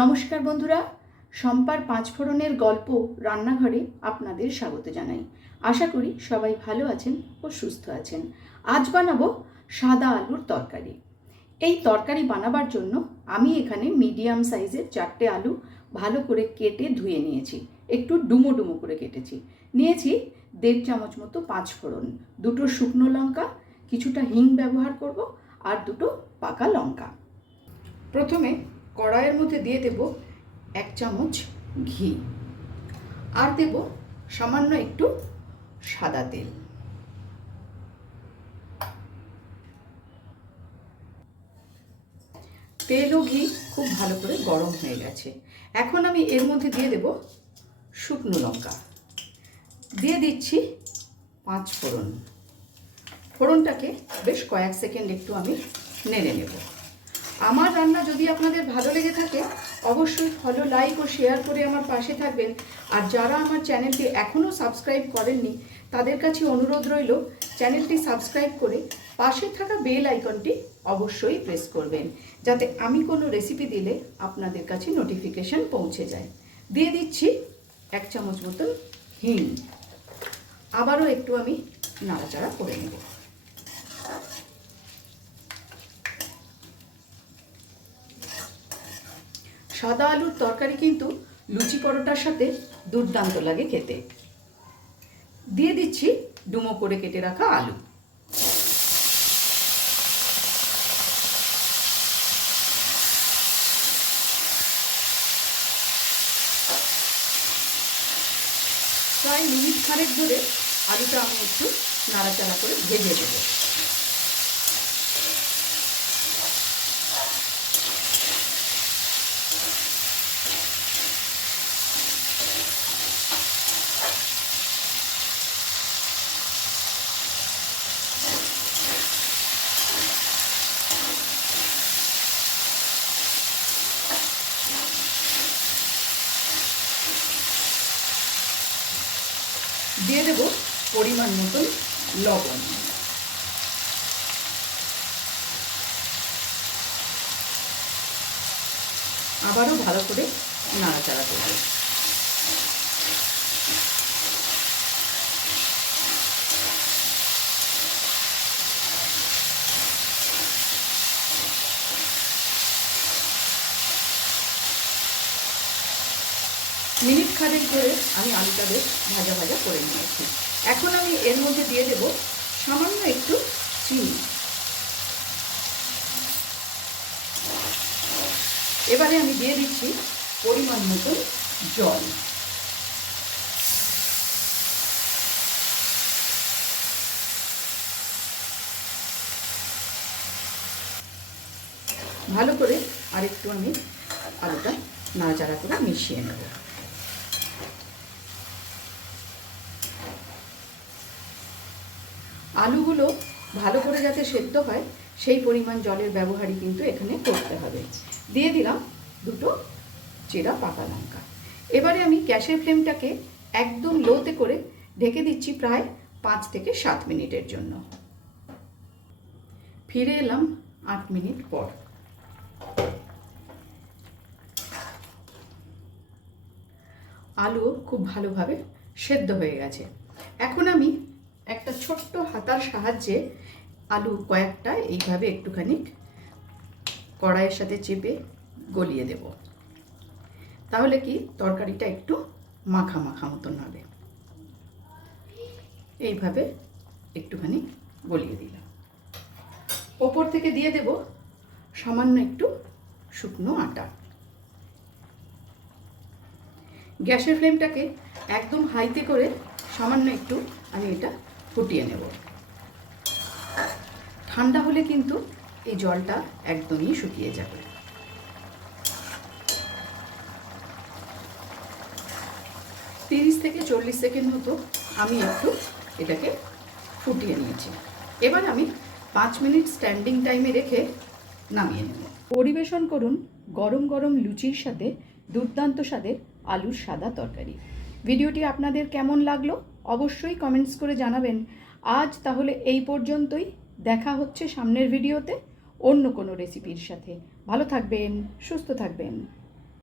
নমস্কার বন্ধুরা শম্পার পাঁচফোড়নের গল্প রান্নাঘরে আপনাদের স্বাগত জানাই। আশা করি সবাই ভালো আছেন ও সুস্থ আছেন। আজ বানাবো সাদা আলুর তরকারি। এই তরকারি বানাবার জন্য আমি এখানে মিডিয়াম সাইজের চারটে আলু ভালো করে কেটে ধুয়ে নিয়েছি। একটু ডুমো ডুমো করে কেটেছি। নিয়েছি দেড় চামচ মতো পাঁচফোড়ন দুটো শুকনো লঙ্কা, কিছুটা হিং ব্যবহার করব আর দুটো পাকা লঙ্কা। প্রথমে কড়াইয়ের মধ্যে দিয়ে দেব এক চামচ ঘি। আর দেব সামান্য একটু সাদা তেল। তেল ও ঘি খুব ভালো করে গরম হয়ে গেছে। এখন আমি এর মধ্যে দিয়ে দেব শুকনো লঙ্কা। দিয়ে দিচ্ছি পাঁচ ফোড়ন। ফোড়নটাকে বেশ কয়েক সেকেন্ড একটু আমি নেড়ে নেব। আমার রান্না যদি আপনাদের ভালো লেগে থাকে, অবশ্যই ফলো লাইক ও শেয়ার করে আমার পাশে থাকবেন। আর যারা আমার চ্যানেলটি এখনও সাবস্ক্রাইব করেননি, তাদের কাছে অনুরোধ রইল চ্যানেলটি সাবস্ক্রাইব করে পাশে থাকা বেল আইকনটি অবশ্যই প্রেস করবেন, যাতে আমি কোনো রেসিপি দিলে আপনাদের কাছে নোটিফিকেশন পৌঁছে যায়। দিয়ে দিচ্ছি এক চামচ মতন হিং। আবারও একটু আমি নাড়াচাড়া করে নেব। সাদা আলুর তরকারি কিন্তু লুচি পরোটার সাথে দুর্দান্ত লাগে খেতে। দিয়ে দিচ্ছি ডুমো করে কেটে রাখা আলু। প্রায় মিনিট খানেক ধরে আলুটা আমি একটু নাড়াচাড়া করে ভেজে দেবো দিয়ে দেব পরিমাণ মতন লবণ। আবারও ভালো করে নাড়াচাড়া করব। মিনিট খানেক ধরে আমি আলুটা বেশ ভাজা ভাজা করে নিয়েছি। এখন আমি এর মধ্যে দিয়ে দেব সামান্য একটু চিনি। এবারে আমি দিয়ে দিচ্ছি পরিমাণ মতো জল। ভালো করে আরেকটু আমি আলুটা নাড়াচাড়া করে মিশিয়ে নেব। আলুগুলো ভালো করে যাতে সেদ্ধ হয়, সেই পরিমাণ জলের ব্যবহারই কিন্তু এখানে করতে হবে। দিয়ে দিলাম দুটো চেরা পাকা লঙ্কা। এবারে আমি গ্যাসের ফ্লেমটাকে একদম লোতে করে ঢেকে দিচ্ছি প্রায় পাঁচ থেকে সাত মিনিটের জন্য। ফিরে এলাম আট মিনিট পর। আলু খুব ভালোভাবে সেদ্ধ হয়ে গেছে। এখন আমি একটা ছোট্ট হাতার সাহায্যে আলু কয়েকটা এইভাবে একটুখানি কড়াইয়ের সাথে চেপে গলিয়ে দেব। তাহলে কি তরকারিটা একটু মাখা মাখা মতন হবে। এইভাবে একটুখানি গলিয়ে দিলাম। ওপর থেকে দিয়ে দেব সামান্য একটু শুকনো আটা। গ্যাসের ফ্লেমটাকে একদম হাইতে করে সামান্য একটু আমি এটা ফুটিয়ে নেব। ঠান্ডা হলে কিন্তু এই জলটা একদমই শুকিয়ে যাবে। তিরিশ থেকে চল্লিশ সেকেন্ড মতো আমি একটু এটাকে ফুটিয়ে নিয়েছি। এবার আমি পাঁচ মিনিট স্ট্যান্ডিং টাইমে রেখে নামিয়ে নেব। পরিবেশন করুন গরম গরম লুচির সাথে দুর্দান্ত স্বাদের আলুর সাদা তরকারি। ভিডিওটি আপনাদের কেমন লাগল? অবশ্যই কমেন্টস করে জানাবেন। আজ তাহলে এই পর্যন্তই। দেখা হচ্ছে সামনের ভিডিওতে অন্য কোনো রেসিপির সাথে। ভালো থাকবেন, সুস্থ থাকবেন।